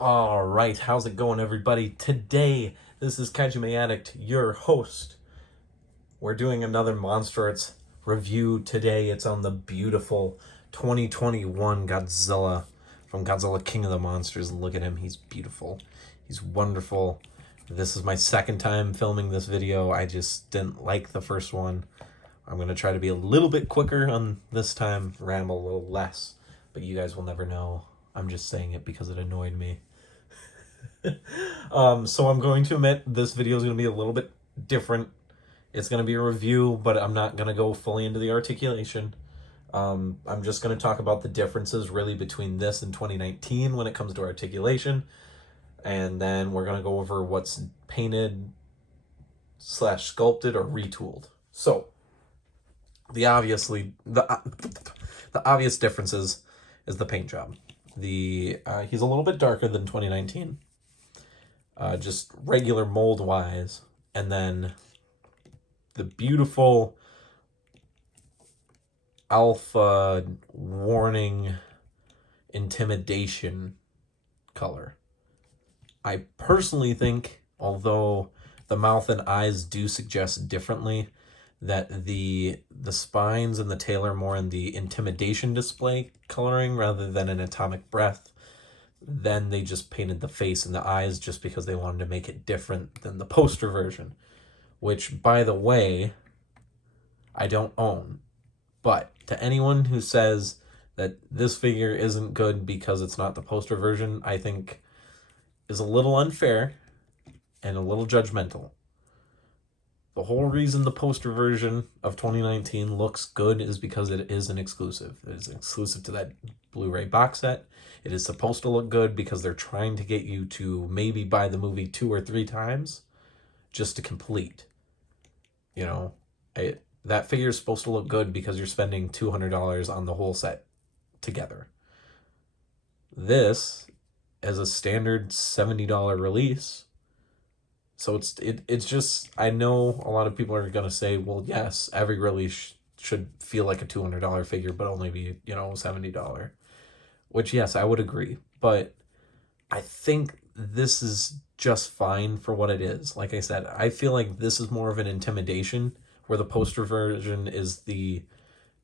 All right, how's it going, everybody? Today, this is Kaiju Addict, your host. We're doing another MonsterArts review today. It's on the beautiful 2021 Godzilla from Godzilla King of the Monsters. Look at him, he's beautiful. He's wonderful. This is my second time filming this video. I just didn't like the first one. I'm going to try to be a little bit quicker on this time, ramble a little less, but you guys will never know. I'm just saying it because it annoyed me. So I'm going to admit this video is going to be a little bit different. It's going to be a review, but I'm not going to go fully into the articulation. I'm just going to talk about the differences really between this and 2019 when it comes to articulation. And then we're going to go over what's painted / sculpted or retooled. So the obvious differences is the paint job. He's a little bit darker than 2019. Just regular mold wise, and then the beautiful alpha warning intimidation color. I personally think, although the mouth and eyes do suggest differently, that the spines and the tail are more in the intimidation display coloring rather than an atomic breath. Then they just painted the face and the eyes just because they wanted to make it different than the poster version, which, by the way, I don't own. But to anyone who says that this figure isn't good because it's not the poster version, I think is a little unfair and a little judgmental. The whole reason the poster version of 2019 looks good is because it is an exclusive. It is exclusive to that Blu-ray box set. It is supposed to look good because they're trying to get you to maybe buy the movie 2 or 3 times just to complete. You know, that figure is supposed to look good because you're spending $200 on the whole set together. This, as a standard $70 release, so it's just, I know a lot of people are going to say, well, yes, every release should feel like a $200 figure, but only be, $70. Which, yes, I would agree. But I think this is just fine for what it is. Like I said, I feel like this is more of an intimidation, where the poster version is the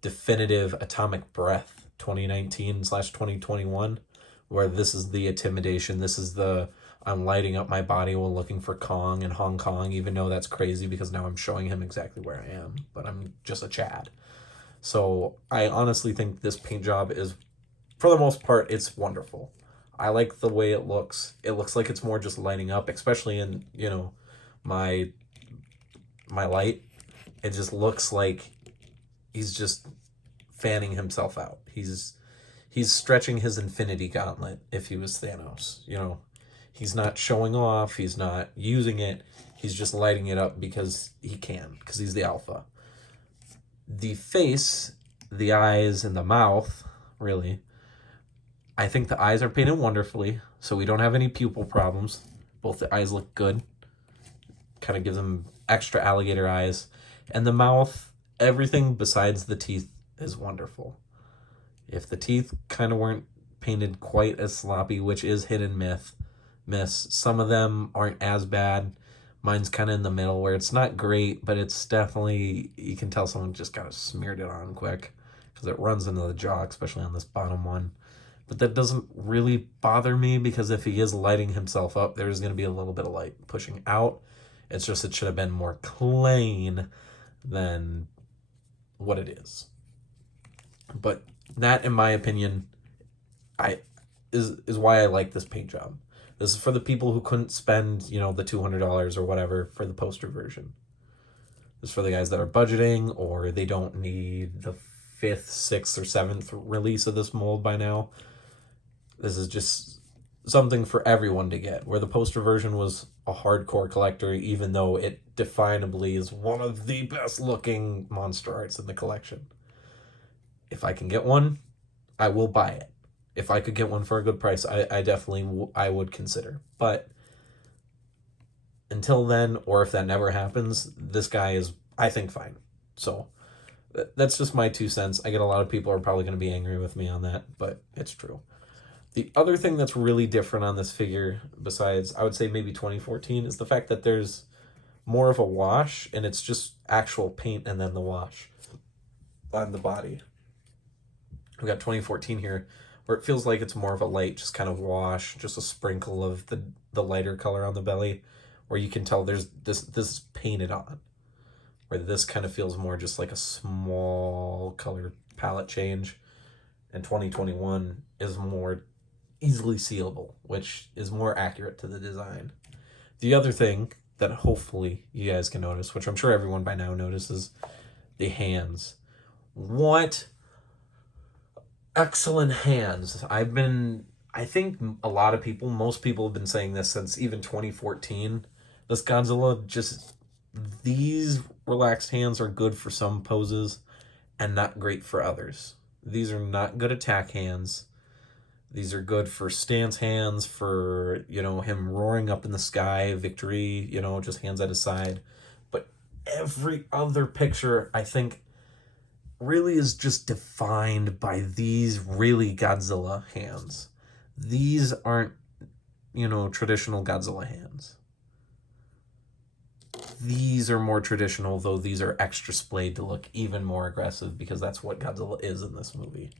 definitive atomic breath 2019/2021, where this is the intimidation. This is the I'm lighting up my body while looking for Kong in Hong Kong, even though that's crazy because now I'm showing him exactly where I am, but I'm just a Chad. So I honestly think this paint job is, for the most part, it's wonderful. I like the way it looks. It looks like it's more just lighting up, especially in, my light. It just looks like he's just fanning himself out. He's stretching his infinity gauntlet if he was Thanos, He's not showing off. He's not using it. He's just lighting it up because he can, because he's the alpha. The face, the eyes, and the mouth, really, I think the eyes are painted wonderfully, so we don't have any pupil problems. Both the eyes look good. Kind of gives them extra alligator eyes. And the mouth, everything besides the teeth is wonderful. If the teeth kind of weren't painted quite as sloppy, which is hit and miss, some of them aren't as bad. Mine's kind of in the middle where it's not great, but it's definitely, you can tell someone just kind of smeared it on quick because it runs into the jaw, especially on this bottom one. But that doesn't really bother me because if he is lighting himself up, there's going to be a little bit of light pushing out. It's just, it should have been more clean than what it is. But that, in my opinion, is why I like this paint job. This is for the people who couldn't spend, the $200 or whatever for the poster version. This is for the guys that are budgeting, or they don't need the 5th, 6th, or 7th release of this mold by now. This is just something for everyone to get, where the poster version was a hardcore collector, even though it definably is one of the best looking MonsterArts in the collection. If I can get one, I will buy it. If I could get one for a good price, I definitely I would consider. But until then, or if that never happens, this guy is, I think, fine. So that's just my 2 cents. I get a lot of people are probably going to be angry with me on that, but it's true. The other thing that's really different on this figure, besides I would say maybe 2014, is the fact that there's more of a wash, and it's just actual paint and then the wash on the body. We got 2014 here, where it feels like it's more of a light, just kind of wash, just a sprinkle of the lighter color on the belly, where you can tell there's this is painted on. Where this kind of feels more just like a small color palette change, and 2021 is more easily seeable, which is more accurate to the design. The other thing that hopefully you guys can notice, which I'm sure everyone by now notices, the hands. What excellent hands. I think a lot of people, most people have been saying this since even 2014. This Godzilla, just these relaxed hands are good for some poses and not great for others. These are not good attack hands. These are good for stance hands, for, him roaring up in the sky, victory, just hands at his side. But every other picture, I think, really is just defined by these really Godzilla hands. These aren't, traditional Godzilla hands. These are more traditional, though these are extra splayed to look even more aggressive, because that's what Godzilla is in this movie.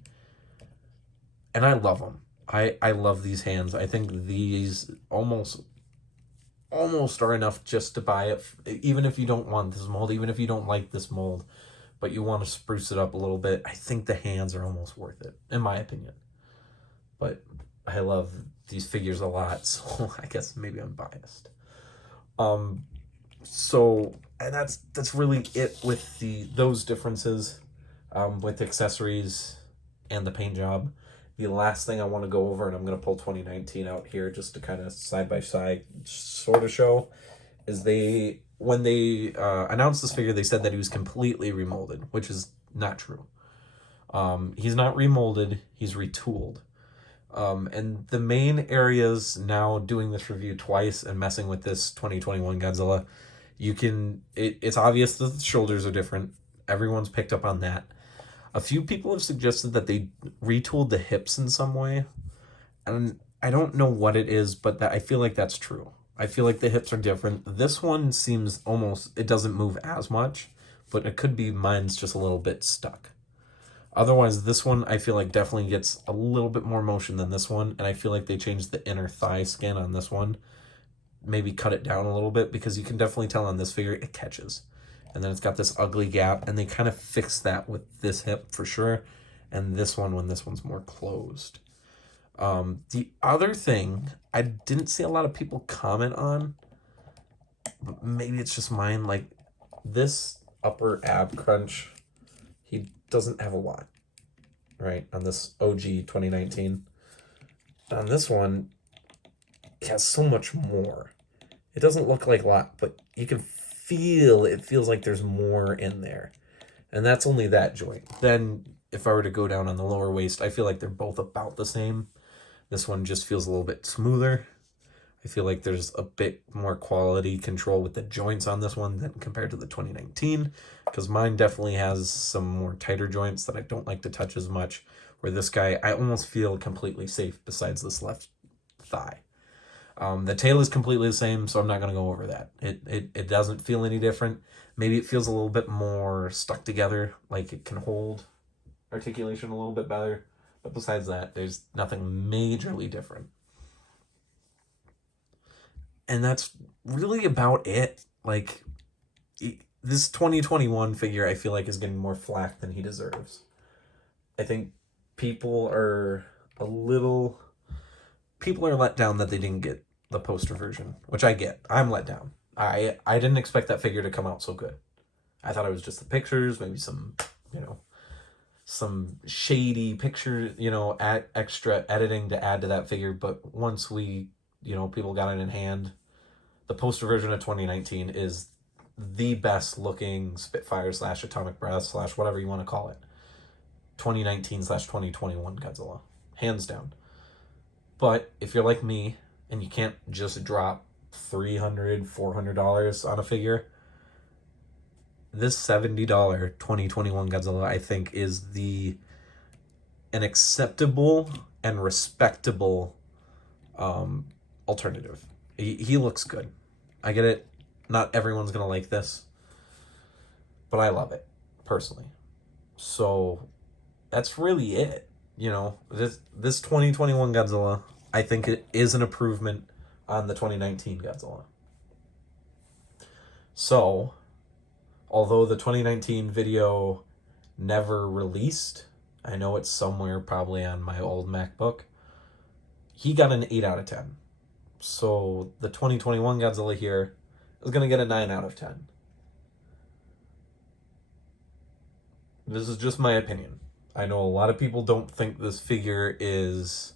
And I love them. I love these hands. I think these almost are enough just to buy it, even if you don't want this mold, even if you don't like this mold, but you want to spruce it up a little bit. I think the hands are almost worth it, in my opinion. But I love these figures a lot, so I guess maybe I'm biased. So, and that's really it with those differences, with accessories and the paint job. The last thing I want to go over, and I'm going to pull 2019 out here just to kind of side by side sort of show, is when they announced this figure, they said that he was completely remolded, which is not true. He's not remolded, he's retooled. And the main areas, now doing this review twice and messing with this 2021 Godzilla, it's obvious that the shoulders are different. Everyone's picked up on that. A few people have suggested that they retooled the hips in some way, and I don't know what it is, but I feel like that's true. I feel like the hips are different. This one seems it doesn't move as much, but it could be mine's just a little bit stuck. Otherwise, this one I feel like definitely gets a little bit more motion than this one, and I feel like they changed the inner thigh skin on this one. Maybe cut it down a little bit, because you can definitely tell on this figure it catches. And then it's got this ugly gap, and they kind of fixed that with this hip for sure, and this one when this one's more closed. The other thing I didn't see a lot of people comment on, but maybe it's just mine, like this upper ab crunch, he doesn't have a lot, right? On this OG 2019. On this one, he has so much more. It doesn't look like a lot, but you can feel, it feels like there's more in there. And that's only that joint. Then if I were to go down on the lower waist, I feel like they're both about the same. This one just feels a little bit smoother. I feel like there's a bit more quality control with the joints on this one than compared to the 2019, because mine definitely has some more tighter joints that I don't like to touch as much, where this guy, I almost feel completely safe besides this left thigh. The tail is completely the same, so I'm not going to go over that. It doesn't feel any different. Maybe it feels a little bit more stuck together, like it can hold articulation a little bit better. But besides that, there's nothing majorly different. And that's really about it. Like, this 2021 figure, I feel like, is getting more flack than he deserves. I think people are let down that they didn't get the poster version, which I get. I'm let down. I didn't expect that figure to come out so good. I thought it was just the pictures, maybe some, some shady picture, extra editing to add to that figure. But once we, people got it in hand, the poster version of 2019 is the best looking Spitfire / Atomic Breath / whatever you want to call it. 2019 / 2021 Godzilla. Hands down. But if you're like me and you can't just drop $300, $400 on a figure, this $70 2021 Godzilla, I think, is an acceptable and respectable alternative. He looks good. I get it. Not everyone's going to like this, but I love it personally. So that's really it. You know, this 2021 Godzilla, I think it is an improvement on the 2019 Godzilla. So, although the 2019 video never released, I know it's somewhere probably on my old MacBook, he got an 8 out of 10. So the 2021 Godzilla here is going to get a 9 out of 10. This is just my opinion. I know a lot of people don't think this figure is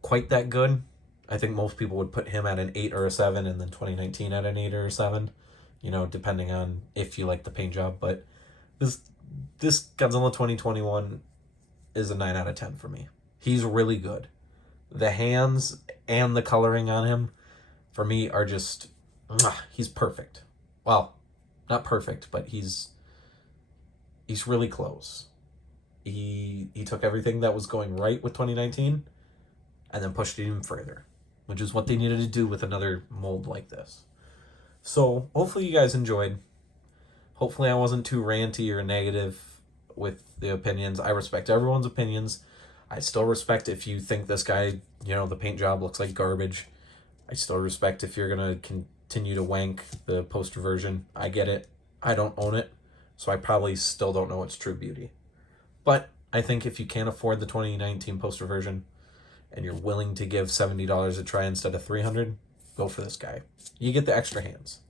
quite that good. I think most people would put him at an 8 or a 7, and then 2019 at an 8 or a 7, you know, depending on if you like the paint job. But this Godzilla 2021 is a 9 out of 10 for me. He's really good. The hands and the coloring on him, for me, are just, he's perfect. Well, not perfect, but he's really close. He took everything that was going right with 2019 and then pushed it even further, which is what they needed to do with another mold like this. So hopefully you guys enjoyed. Hopefully I wasn't too ranty or negative with the opinions. I respect everyone's opinions. I still respect if you think this guy, you know, the paint job looks like garbage. I still respect if you're going to continue to wank the poster version. I get it. I don't own it, so I probably still don't know its true beauty. But I think if you can't afford the 2019 poster version and you're willing to give $70 a try instead of $300, go for this guy. You get the extra hands.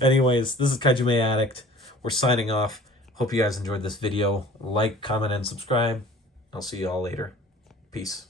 Anyways, this is Kaiju Addict. We're signing off. Hope you guys enjoyed this video. Like, comment, and subscribe. I'll see you all later. Peace.